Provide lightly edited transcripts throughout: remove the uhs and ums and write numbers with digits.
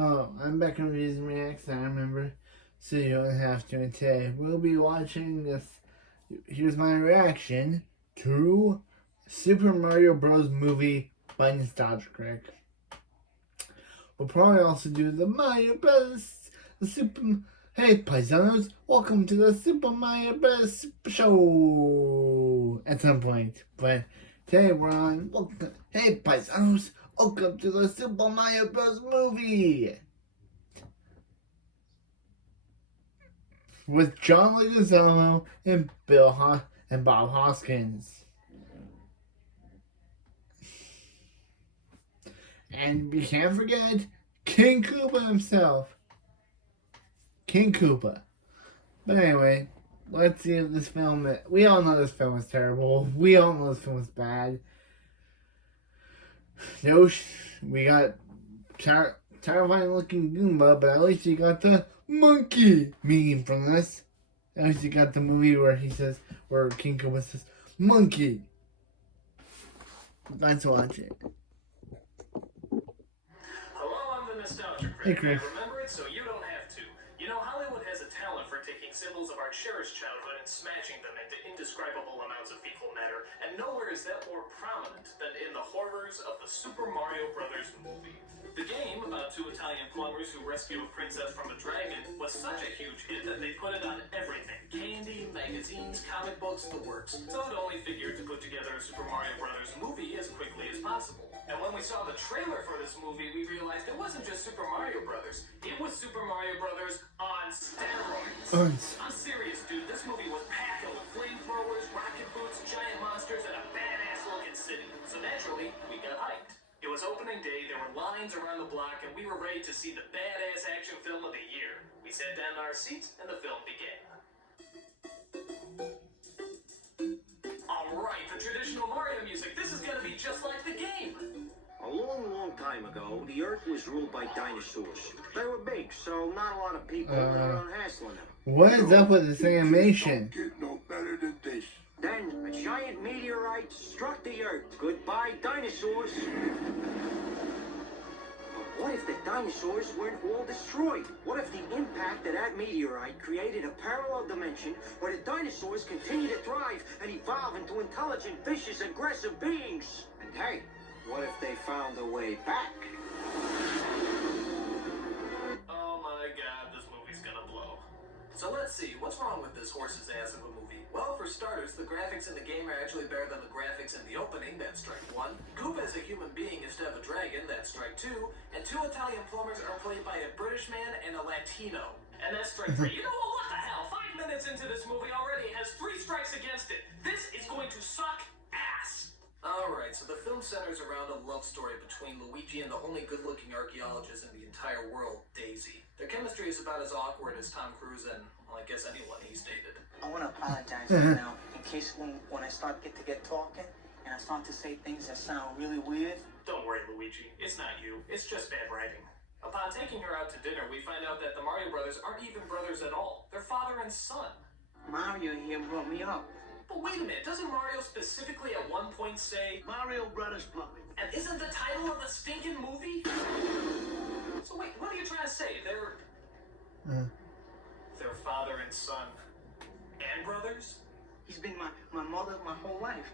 Oh, I'm back on Reason Reacts. I remember, so you don't have to. And today we'll be watching this. Here's my reaction to Super Mario Bros. Movie by Nostalgia Critic. We'll probably also do the Mario Bros. The Super. Hey, paisanos! Welcome to the Super Mario Bros. Super Show at some point. But today we're on. Hey, paisanos! Welcome to the Super Mario Bros. Movie with John Leguizamo and and Bob Hoskins. And we can't forget King Koopa himself. King Koopa. But anyway, let's see if this film. We all know this film is terrible. We all know this film is bad. No, we got terrifying looking Goomba, but at least you got the monkey meme from this. At least you got the movie where King Koopa says, monkey. Let's watch it. Hello, I'm the Nostalgia Critic. Hey, Chris. I remember it so you don't have to. You know, Hollywood has a talent for taking symbols of our cherished childhood and smashing them into indescribable amounts of fecal matter, and nowhere is that more prominent than in the horrors of the Super Mario Brothers movie. The game, about two Italian plumbers who rescue a princess from a dragon, was such a huge hit that they put it on everything. Candy, magazines, comic books, the works. So it only figured to put together a Super Mario Brothers movie as quickly as possible. And when we saw the trailer for this movie, we realized it wasn't just Super Mario Brothers. It was Super Mario Brothers on steroids. I'm serious, dude. This movie was packed with flamethrowers, rocket boots, giant monsters, and a badass-looking city. So naturally, we got hyped. It was opening day, there were lines around the block, and we were ready to see the badass action film of the year. We sat down in our seats, and the film began. Alright, the traditional Mario music. This is gonna be just like the game. A long, long time ago, the Earth was ruled by dinosaurs. They were big, so not a lot of people went around hassling them. What is up with this animation? Don't get no better than this. Then a giant meteorite struck the Earth. Goodbye, dinosaurs. But what if the dinosaurs weren't all destroyed? What if the impact of that meteorite created a parallel dimension where the dinosaurs continue to thrive and evolve into intelligent, vicious, aggressive beings? And hey, what if they found a way back? Oh my god, this movie's gonna blow. So let's see, what's wrong with this horse's ass of a movie? Well, for starters, the graphics in the game are actually better than the graphics in the opening, that's strike one. Koopa as a human being instead of a dragon, that's strike two. And two Italian plumbers are played by a British man and a Latino. And that's strike three. You know what the hell? 5 minutes into this movie already has 3 strikes against it. This is going to suck ass. Alright, so the film centers around a love story between Luigi and the only good-looking archaeologist in the entire world, Daisy. Their chemistry is about as awkward as Tom Cruise and, well, I guess anyone he's dated. I want to apologize right now, in case when I start to get talking, and I start to say things that sound really weird. Don't worry, Luigi. It's not you. It's just bad writing. Upon taking her out to dinner, we find out that the Mario brothers aren't even brothers at all. They're father and son. Mario here brought me up. But wait a minute, doesn't Mario specifically at one point say, Mario Brothers Plumbing. and isn't the title of the stinking movie? So wait, what are you trying to say? They're father and son. And brothers? He's been my mother my whole life.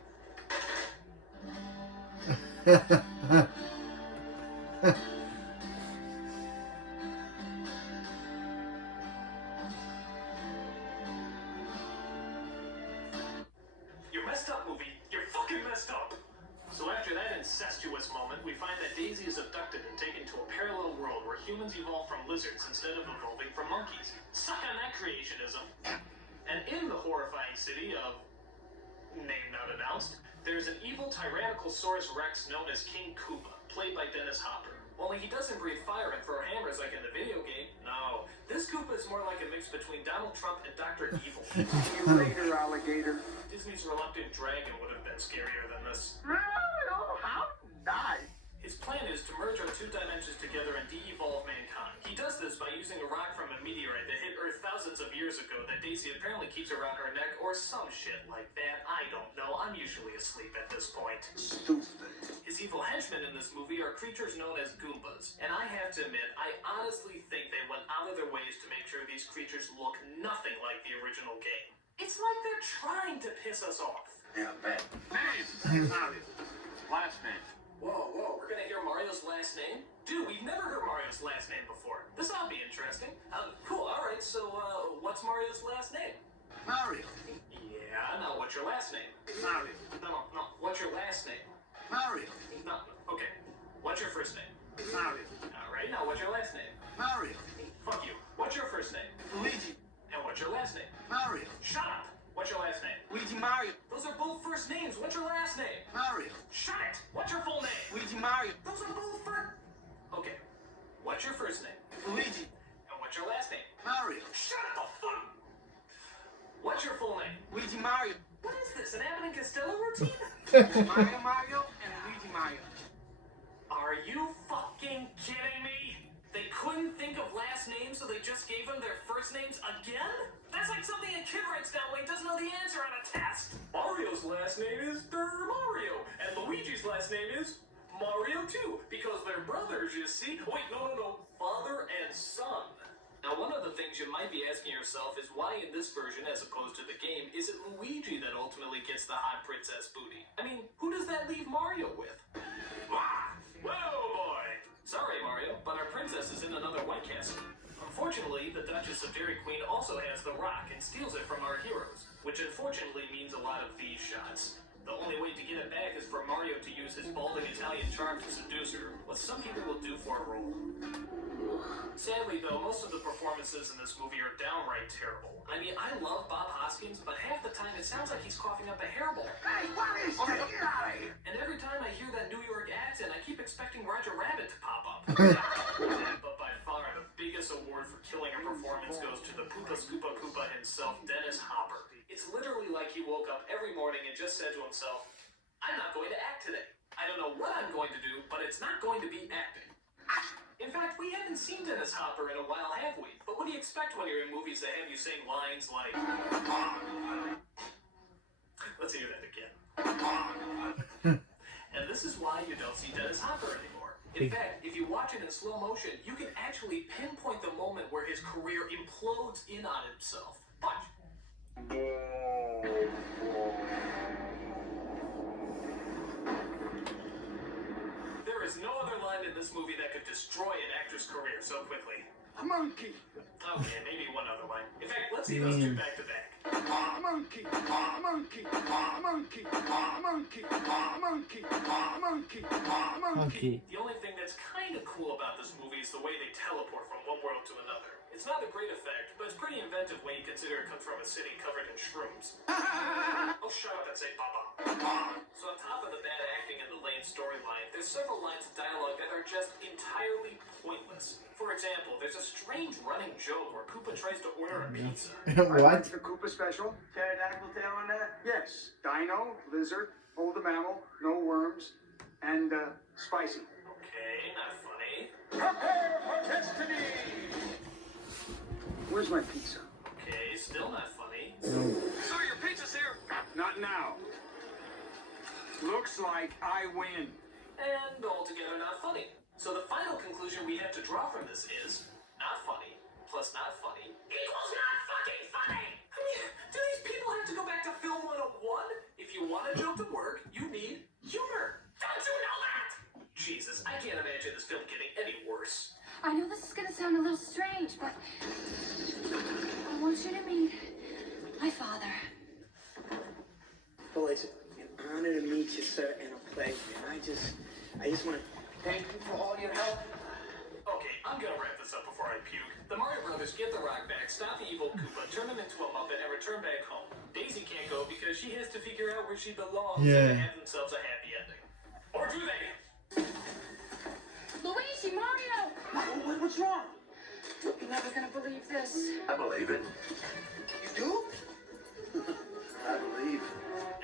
You're messed up, movie. You're fucking messed up. So after that incestuous moment, we find that Daisy is abducted and taken to a parallel world where humans evolve from lizards instead of evolving from monkeys. Suck on that creationism. And in the horrifying city of name not announced, there's an evil Tyrannosaurus Rex known as King Koopa, played by Dennis Hopper. Only he doesn't breathe fire and throw hammers like in the video game. No, this Koopa is more like a mix between Donald Trump and Dr. Evil. See you later, alligator. Disney's reluctant dragon would have been scarier than this. Oh, how nice. His plan is to merge our two dimensions together and de-evolve mankind. He does this by using a rock from a meteorite that hit Earth thousands of years ago that Daisy apparently keeps around her neck or some shit like that. I don't know. I'm usually asleep at this point. Stupid. His evil henchmen in this movie are creatures known as Goombas. And I have to admit, I honestly think they went out of their ways to make sure these creatures look nothing like the original game. It's like they're trying to piss us off. Yeah, bet. Name, Mario. Last name. Whoa, we're gonna hear Mario's last name? Dude, we've never heard Mario's last name before. This ought to be interesting. Cool, alright, so, what's Mario's last name? Mario. Yeah, now what's your last name? Mario. No, what's your last name? Mario. No, okay. What's your first name? Mario. Alright, now what's your last name? Mario. Fuck you. What's your first name? Luigi. And what's your last name? Mario. Shut up! What's your last name? Luigi Mario. Those are both first names. What's your last name? Mario. Shut it! What's your full name? Luigi Mario. Those are both first. Okay. What's your first name? Luigi. And what's your last name? Mario. Shut the fuck! What's your full name? Luigi Mario. What is this? An Abbott and Costello routine? Mario, and Luigi Mario. Are you fucking kidding me? They couldn't think of last names, so they just gave them their first names again? That's like something a kid writes down when he doesn't know the answer on a test. Mario's last name is Mario, and Luigi's last name is Mario too, because they're brothers, you see. Wait, no. Father and son. Now, one of the things you might be asking yourself is why in this version, as opposed to the game, is it Luigi that ultimately gets the hot princess booty? I mean, who does that leave Mario with? Whoa, boy! Sorry, Mario, but our princess is in another White Castle. Unfortunately, the Duchess of Dairy Queen also has the rock and steals it from our heroes, which unfortunately means a lot of these shots. The only way to get it back is for Mario to use his balding Italian charm to seduce her, what some people will do for a role. Sadly, though, most of the performances in this movie are downright terrible. I mean, I love Bob Hoskins, but half the time it sounds like he's coughing up a hairball. Hey, what is that? Get out of here. And every time I hear that New York accent, I keep expecting Roger Rabbit to pop up. But by far, the biggest award for killing a performance goes to the Poopa Scoopa Koopa himself, Dennis Hopper. It's literally like he woke up every morning and just said to himself, I'm not going to act today. I don't know what I'm going to do, but it's not going to be acting. In fact, we haven't seen Dennis Hopper in a while, have we? But what do you expect when you're in movies that have you saying lines like... Let's hear that again. And this is why you don't see Dennis Hopper anymore. In fact, if you watch it in slow motion, you can actually pinpoint the moment where his career implodes in on himself. Watch. There is no other line in this movie that could destroy an actor's career so quickly. Monkey. Okay, maybe one other line. In fact, let's see those two back to back. Monkey. Monkey. Monkey. Monkey. Monkey. Monkey. Monkey. The only thing that's kind of cool about this movie is the way they teleport from one world to another. It's not a great effect, but it's pretty inventive when you consider it comes from a city covered in shrooms. Oh, shut up and say Baba. So on top of the bad acting and the lame storyline, there's several lines of dialogue that are just entirely pointless. For example, there's a strange running joke where Koopa tries to order a pizza. What? The Koopa special. Pterodactyl tail on that? Yes. Dino, lizard, hold the mammal, no worms, and spicy. Okay, not funny. Prepare for destiny! Where's my pizza? Okay, still not funny. Sir, your pizza's here. Not now. Looks like I win. And altogether not funny. So the final conclusion we have to draw from this is not funny plus not funny equals not fucking funny. I mean, do these people have to go back to film 101? If you want a joke to work, you need humor. Don't you know that? Jesus, I can't imagine this film getting any worse. I know this is gonna sound a little strange, but I want you to meet my father. Well, it's an honor to meet you, sir, and a pleasure. And I just want to thank you for all your help. Okay, I'm gonna wrap this up before I puke. The Mario Brothers get the rock back, stop the evil Koopa, turn them into a Muppet, and return back home. Daisy can't go because she has to figure out where she belongs and have themselves a happy ending. Or do they? Luigi Mario! What's wrong? You're never gonna believe this. I believe it. You do? I believe.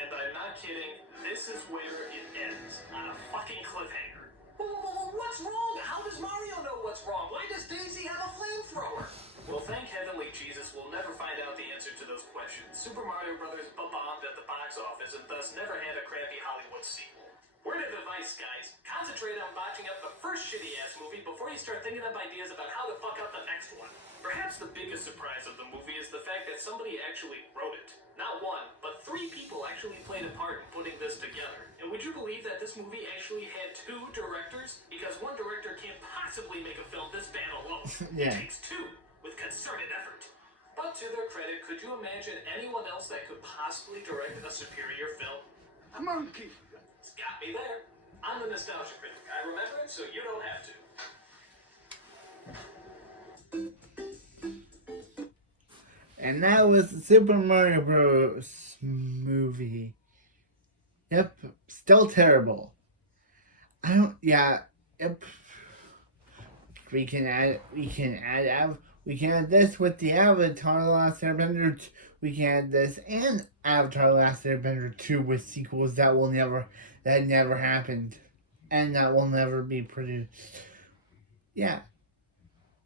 And I'm not kidding, this is where it ends, on a fucking cliffhanger. What's wrong? How does Mario know what's wrong? Why does Daisy have a flamethrower? Well, thank Heavenly Jesus, we'll never find out the answer to those questions. Super Mario Brothers bombed at the box office and thus never had a crappy Hollywood sequel. Word of advice, guys. Concentrate on botching up the first shitty-ass movie before you start thinking up ideas about how to fuck up the next one. Perhaps the biggest surprise of the movie is the fact that somebody actually wrote it. Not one, but 3 people actually played a part in putting this together. And would you believe that this movie actually had 2 directors? Because one director can't possibly make a film this bad alone. Yeah. It takes 2, with concerted effort. But to their credit, could you imagine anyone else that could possibly direct a superior film? A monkey. It's got me there. I'm the nostalgia critic. I remember it, so you don't have to. And that was the Super Mario Bros. Movie. Yep, still terrible. Yep. We can add this with the Avatar The Last Airbender. We can add this and Avatar The Last Airbender 2 with sequels that never happened. And that will never be produced. Yeah.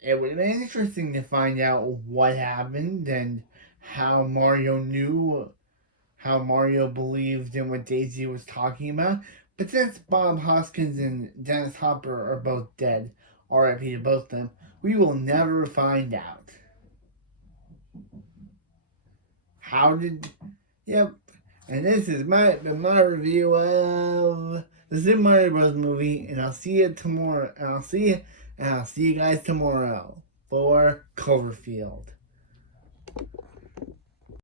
It would have been interesting to find out what happened and how Mario believed in what Daisy was talking about. But since Bob Hoskins and Dennis Hopper are both dead, R.I.P. to both of them, we will never find out. Yep. And this is my review of the Super Mario Bros. Movie, and I'll see you tomorrow. And I'll see you guys tomorrow for Cloverfield.